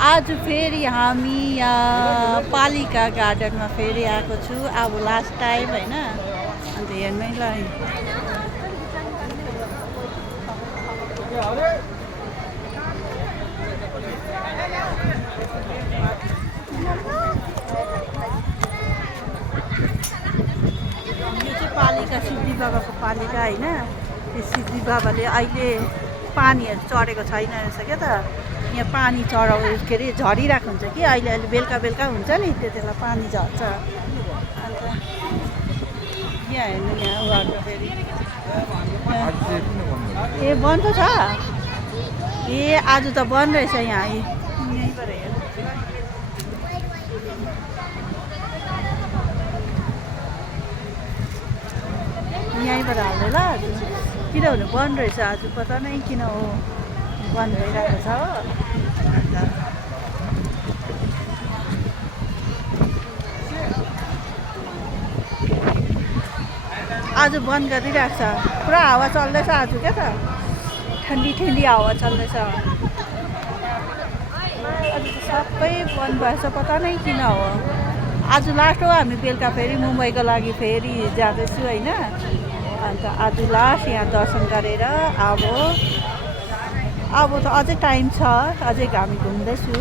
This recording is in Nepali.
आज फेरि हामी यहाँ पालिका गार्डनमा फेरि आएको छु। अब लास्ट टाइम होइन, अन्त हेर्नै ल। यो चाहिँ पालिका सिद्धि बाबाको पालिका होइन। यो सिद्धि बाबाले अहिले पानीहरू चढेको छैन रहेछ क्या त। यहाँ पानी के अरे झरिरहेको हुन्छ कि अहिले बेलुका बेलुका हुन्छ नि, त्यति बेला पानी झर्छ। अन्त यहाँ हेर्नु, यहाँ उहाँको फेरि ए बन्द छ। ए आज त बन्द रहेछ यहाँ। यहीँबाट हेर्नु, यहीँबाट हाल्नु ल हजुर, किनभने बन्द रहेछ आज। पत्ता नै किन हो बन्द भइरहेको छ हो। अन्त आज बन्द गरिरहेको छ। पुरा हावा चल्दैछ आज क्या त, ठन्डी ठन्डी हावा चल्दैछ। आज त सबै बन्द भएछ, पत्ता नै किन हो। आज लास्ट हो, हामी बेलुका फेरि मुम्बईको लागि फेरि जाँदैछु होइन। अन्त आज लास्ट यहाँ दर्शन गरेर अब त अझै टाइम छ, अझै हामी घुम्दैछु।